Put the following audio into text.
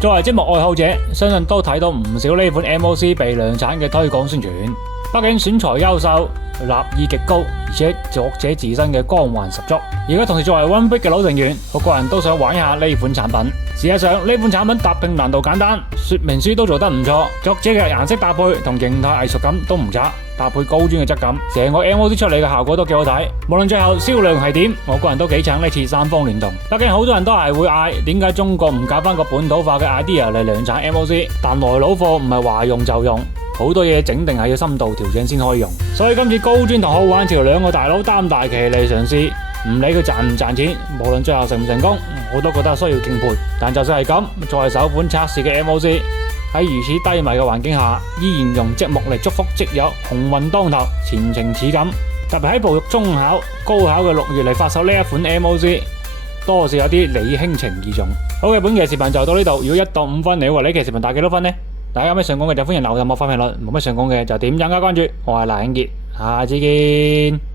作為積木愛好者，相信都睇到唔少呢款 MOC 被量產嘅推廣宣傳。畢竟選材優秀、立意極高，而且作者自身嘅光環十足。而家同時作為 One Big 嘅老成員，我個人都想玩一下呢款產品。事實上，呢款產品搭拼難度簡單，說明書都做得唔錯，作者嘅顏色搭配同形態藝術感都唔差，搭配高端嘅質感，成個 MOC 出嚟嘅效果都幾好睇。無論最後銷量係點，我個人都幾撐呢次三方聯動。畢竟好多人都係會嗌，點解中國唔搞翻個本土化嘅 idea 嚟量產 MOC？ 但來佬貨唔係話用就用。好多嘢整定係要深度調整先可以用，所以今次高端同好玩條兩個大佬擔大旗嚟嘗試，唔理佢賺唔賺錢，無論最後成唔成功，我都覺得需要敬佩。但就算係咁，作為首款測試嘅 MOC， 喺如此低迷嘅環境下，依然用積木嚟祝福積友鴻運當頭，前程似錦。特別喺步入中考、高考嘅6月嚟發售呢一款 MOC， 多少有啲禮輕情意重。好嘅，本期視頻就到呢度。如果1到5分，你會話呢期視頻打幾多分呢？大家有咩想講嘅就歡迎留言或發評論，冇咩想講嘅就點讚加關注。我係賴永傑，下次見。